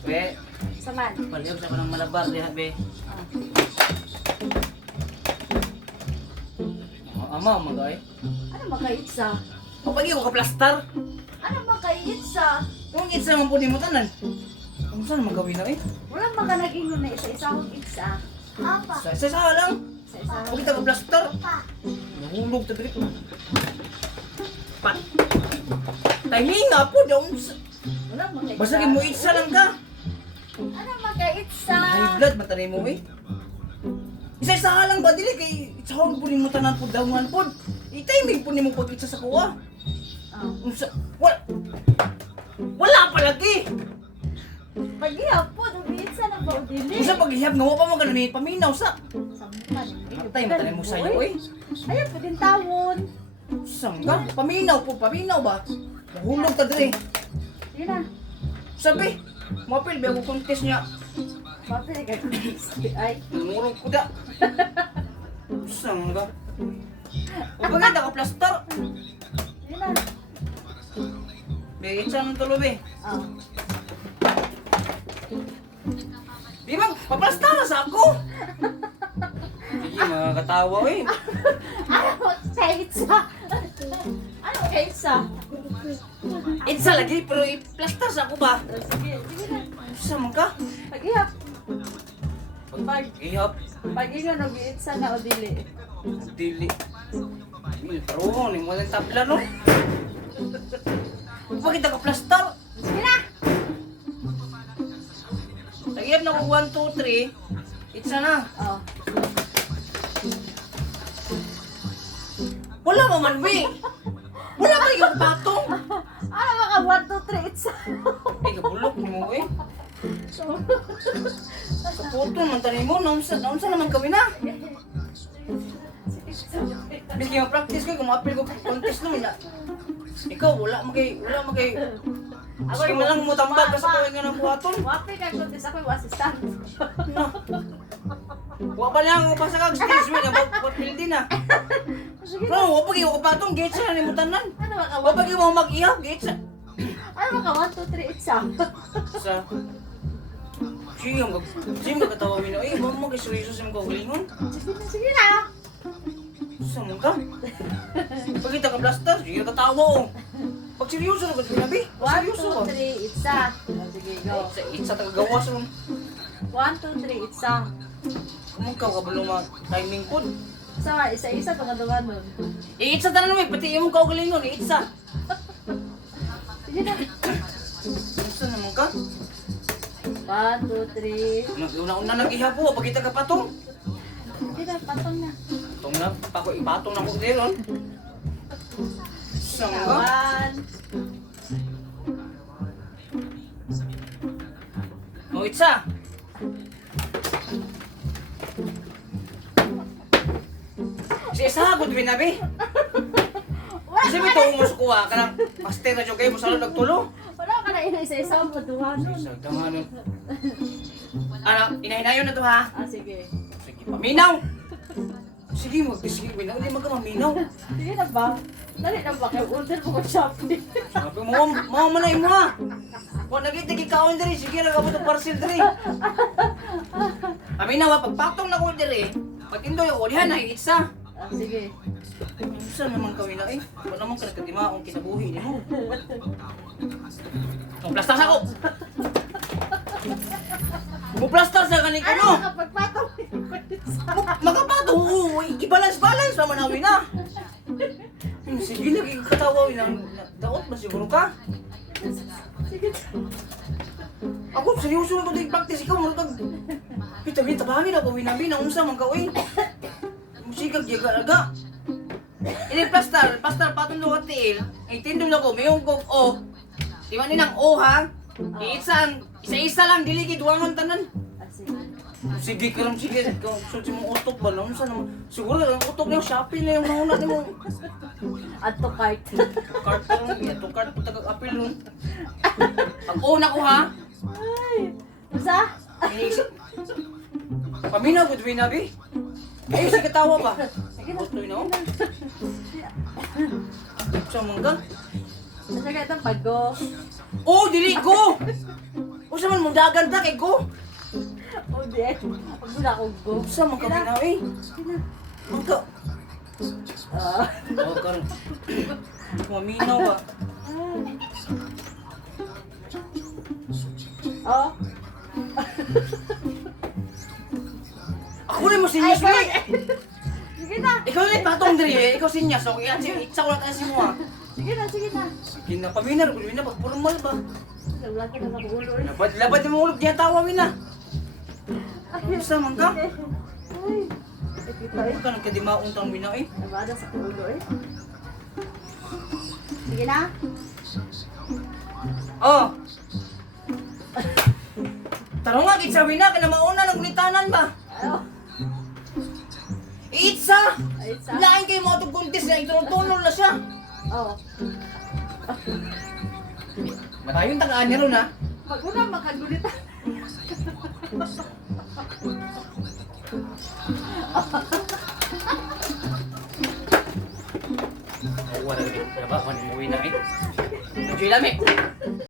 Be, Saman. baliw sa kanang malabar diha be. Ama magay. Ano makaitsa? Kapag ko ka plaster. Ano makaitsa? Kung itsa man po di mo tanan. Kung saan magawin na eh? Wala maka nag-ingon na isa-isa kong itsa. Apa? Sa lang. Isa-isa Kung kita ka plaster. Nahulog ta diri. Pat. Timing nga po daw. Wala makaitsa. Basta mo itsa lang ka. Ano makaitsa? High blood matari mo eh. Isa-isa lang ba dili kay sahol po mo tanan po dawngan po. I-timing po nimo pag itsa sa kuha. Oh. Unsa? Wala pa lagi. Paghihapon, umiitsa na ba o dili? Unsa paghihap nga wa pa man kanami paminaw sa. Sampan. Matay matari mo sayo eh. Ayaw po din tawon. Sangga, paminaw ba? Mahulog ta diri. Yun na. Sabi, mapil ba ako contest niya. Mapili ka. Ay. Namurog ko da. Sangga. O bakit ako plaster? Yun na. Be, itsa ng tulo be. Oh. Di ba, paplaster na sa ako. Sige, mga katawa eh. Ano makaitsa? Ano makaitsa? Itsa lagi, pero i-plaster sa ako ba? Sige, sige na. Saan ka? Paghihap. Ihap. Pag-ingon, umiitsa na o dili. Dili. Pero, ni mo lang tabla no? Bakit ako plaster? Sige na. Nagyap na ko 1, 2, 3. Itsa na. Oh. Wala mo man, we. Wala ba yung patong? Ano maka 1, 2, 3, itsa? Ay, kabulok ni mo, eh. Kaputo man tani mo, naunsa naman kami na. Biski ma-practice ko, kung ma-appeal ko contest naman na. Ikaw, wala magay. Biski mo lang mo tambag sa kawin nga ng buhaton. Wapi ka contest ako yung assistant. Wa pa lang ako pa sa kag stage win, about building na. Sige na. No, wa pa gyud ko patong gate sa ni mo tanan. Ano maka Wa pa gyud mo mag-ihap gate sa. Ano maka 1, 2, 3, itsa? Sa Siyang magkatawa mo na, eh, mo mag-seryoso sa mga galingon. Sige na, sige na. Saan mo ka? Pagkita ka blaster, sige katawa oh. Pag seryoso na ka, sinabi? 1, Seryoso ka. 2, 3, itsa. Oh, sige, go. Sa tagagawas mo. 1, 2, 3, itsa. Kumang ka kabalo mga timing pod. Sa isa-isa pangaduan nun. Itsa tanan mo, pati yung kaugalingon, itsa. Sige na. Saan naman ka? 1, 2, 3. Una nag-ihap po, pagkita ka patong. Sige na, patong na. Patong na, ipatong na ko diron. Saan ka? 1. O, itsa. Si isa ako, binabi. Kasi may tuong mo sa kuha ka ng master na kayo mo sa nagtulo. Wala ka na isa-isa ang paduhan nun. Sa danganon. Ano, inahinayon na to ha? Ah, sige. Sige, paminaw! Sige, sige, minaw. Hindi magkamaminaw. Sige na ba? Dali na ba? Kaya order mo ko Shopee. Sabi mo, manay mo ha. Kung nagitigi kaon diri, sige, nagabot ang parcel diri. Paminaw ha, pagpatong na ko diri. Pag-indoy ako, dihan na, itsa. Ah, sige. Saan naman kawin na eh? Wala naman ka nagkatimaong kinabuhi niyo. Muplastas ako! Muplastas na kanin ko Ano no! nakapagpatong? Magapato! Oo! I-balance-balance naman namin na! Sige, nagkakatawa. Daot ba siguro ka? Sige. Ako, seryoso na ko din practice. Ikaw, marutag. Kita-kita, bahangin ako. Winami na unsa man kawin. Musikag, yaga-aga. Ini pastar patong lo hotel. Ay tindom na ko, mayong kog o. Di man ninang o ha. Isa-isa lang dili gid duwangon tanan. Ah, sige. Sige karam sige kung suti mo utok ba no? Sa naman. Siguro ang utok niyo Shopee na yung nauna nimo. Add to cart. Card pa ron, ya to card puta kag apil ron. Pag una ko ha. Ay. Usa? Iniisip. Paminaw gud winabi. Ay sige tawa ba? Sige na. Gusto no? Sa mangga. Sa ka itong pag-go. Oh, dili ko. Usa man mo dagan ta kay go. O di. Huwag mo na akong go. Usa man ka binaw eh. Mangka. Ah. Oh, karon. Maminaw ba? Oh. Ako rin mo sinyas Ay, ni. Sige na. Ikaw ulit patong diri eh. Ikaw sinyas. Okay, itsa ko lang kasi mo ah. Sige na, sige na. Kinapaminar ko na pag formal ba? Naglag ka na sa ulo eh. Labat mo ulog diyan tawa mina. Usa man ka? Ay. Kita eh. Ka nagkadimaong tang mina eh. Nabada sa ulo eh. Sige na. Oh. Tarong nga kitsa mina kana mauna nang gulitanan ba? Ano? Itsa. Ay, sa. Lain kay mo tug kuntis na itunol na siya. Oh. Matayon tagaan niya ron ha. Pag una makagulitan. Wala rin. Wala ba? Kung umuwi na eh. Enjoy lami.